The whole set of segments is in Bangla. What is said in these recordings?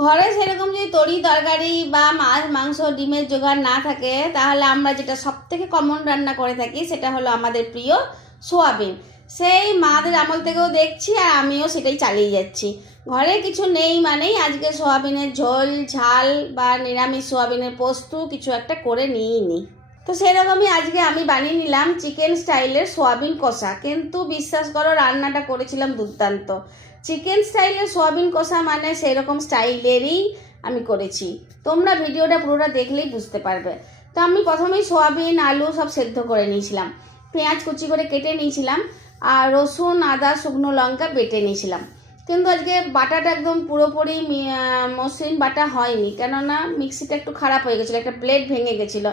ঘরে সেরকম যদি তরি তরকারি বা মাছ মাংস ডিমের জোগাড় না থাকে তাহলে আমরা যেটা সব থেকে কমন রান্না করে থাকি সেটা হলো আমাদের প্রিয় সোয়াবিন। সেই মাদের আমল থেকেও দেখছি আর আমিও সেটাই চালিয়ে যাচ্ছি। ঘরে কিছু নেই মানেই আজকে সোয়াবিনের ঝোল ঝাল বা নিরামিষ সোয়াবিনের পোস্ত কিছু একটা করে নিই। তো সেরকমই আজকে আমি বানিয়ে নিলাম চিকেন স্টাইলের সোয়াবিন কষা। কিন্তু বিশ্বাস করো রান্নাটা করেছিলাম দুর্দান্ত। চিকেন স্টাইলের সোয়াবিন কষা মানে সেরকম স্টাইলেরই আমি করেছি। তোমরা ভিডিওটা পুরোটা দেখলেই বুঝতে পারবে। তো আমি প্রথমেই সোয়াবিন আলু সব সেদ্ধ করে নিয়েছিলাম, পেঁয়াজ কুচি করে কেটে নিয়েছিলাম, আর রসুন আদা শুকনো লঙ্কা বেটে নিয়েছিলাম। কিন্তু আজকে বাটাটা একদম পুরোপুরি মসৃণ বাটা হয়নি, কেননা মিক্সিটা একটু খারাপ হয়ে গেছিলো, একটা ব্লেড ভেঙে গেছিলো।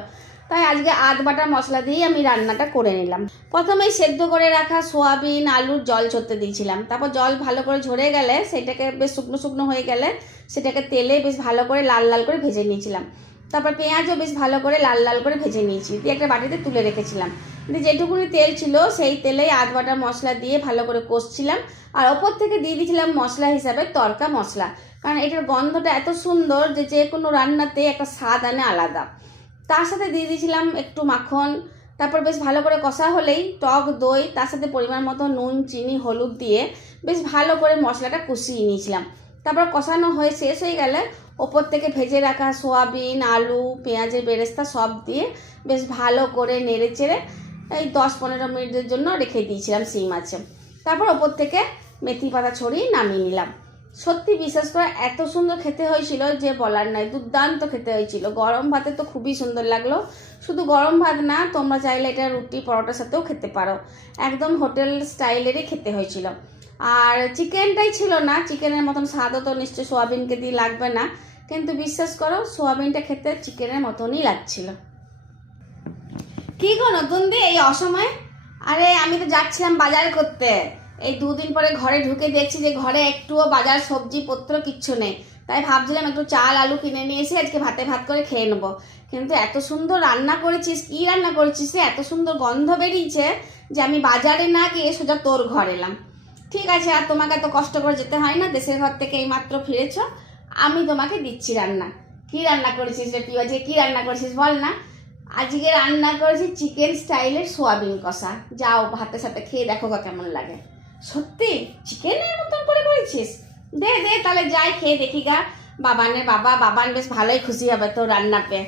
তাই আজকে আধ বাটা মশলা দিয়েই আমি রান্নাটা করে নিলাম। প্রথমেই সেদ্ধ করে রাখা সোয়াবিন আলুর জল ঝরতে দিয়েছিলাম। তারপর জল ভালো করে ঝরে গেলে সেটাকে বেশ শুকনো শুকনো হয়ে গেলে সেটাকে তেলে বেশ ভালো করে লাল লাল করে ভেজে নিয়েছিলাম। তারপর পেঁয়াজও বেশ ভালো করে লাল লাল করে ভেজে নিয়েছি, দিয়ে একটা বাটিতে তুলে রেখেছিলাম। দিয়ে যেটুকুনি তেল ছিল সেই তেলেই আধ বাটা মশলা দিয়ে ভালো করে কষছিলাম। আর ওপর থেকে দিয়ে দিয়েছিলাম মশলা হিসাবে তড়কা মশলা, কারণ এটার গন্ধটা এত সুন্দর যে কোনো রান্নাতে একটা স্বাদ আনে আলাদা। তার সাথে দিয়ে দিয়েছিলাম একটু মাখন। তারপর বেশ ভালো করে কষা হলেই টক দই, তার সাথে পরিমাণ মতো নুন চিনি হলুদ দিয়ে বেশ ভালো করে মশলাটা কষিয়ে নিয়েছিলাম। তারপর কষানো হয়ে শেষ হয়ে গেলে ওপর থেকে ভেজে রাখা সোয়াবিন আলু পেঁয়াজের বেরেস্তা সব দিয়ে বেশ ভালো করে নেড়ে চেড়ে এই 10-15 মিনিটের জন্য রেখে দিয়েছিলাম সিম আছে। তারপর ওপর থেকে মেথি পাতা ছড়িয়ে নামিয়ে নিলাম। সত্যি বিশ্বাস করে এত সুন্দর খেতে হয়েছিল যে বলার নয়, দুর্দান্ত খেতে হয়েছিল। গরম ভাতে তো খুবই সুন্দর লাগলো। শুধু গরম ভাত না, তোমরা চাইলে এটা রুটি পরোটার সাথেও খেতে পারো। একদম হোটেল স্টাইলেরই খেতে হয়েছিল। আর চিকেনটাই ছিল না, চিকেনের মতন স্বাদও তো নিশ্চয়ই সোয়াবিনকে দিয়ে লাগবে না, কিন্তু বিশ্বাস করো সোয়াবিনটা খেতে চিকেনের মতনই লাগছিল। কি গো নতুন দি এই অসময়ে? আরে আমি তো যাচ্ছিলাম বাজার করতে। এই 2 দিন পরে ঘরে ঢুকে দেখছি যে ঘরে একটুও বাজার সবজি পত্র কিচ্ছু নেই। তাই ভাবছিলাম একটু চাল আলু কিনে নিয়ে এসে আজকে ভাতে ভাত করে খেয়ে নেবো। কিন্তু এত সুন্দর রান্না করেছিস, কি রান্না করেছিস রে? এত সুন্দর গন্ধ বেরিয়েছে যে আমি বাজারে না গিয়ে সোজা তোর ঘর এলাম। ঠিক আছে, আর তোমাকে এত কষ্ট করে যেতে হয় না, দেশের ঘর থেকে এইমাত্র ফিরেছ। আমি তোমাকে দিচ্ছি রান্না। কি রান্না করেছিস রে প্রিয়? যে কি রান্না করেছিস বল না। আজকে রান্না করেছি চিকেন স্টাইলের সোয়াবিন কষা। যাও ভাতের সাথে খেয়ে দেখো কেমন লাগে। সত্যি চিকেনের মতন করে করেছিস? দে দে তাহলে যাই খেয়ে দেখি গা। বাবানের বাবা, বাবান বেশ ভালোই খুশি হবে তোর রান্না পেয়ে।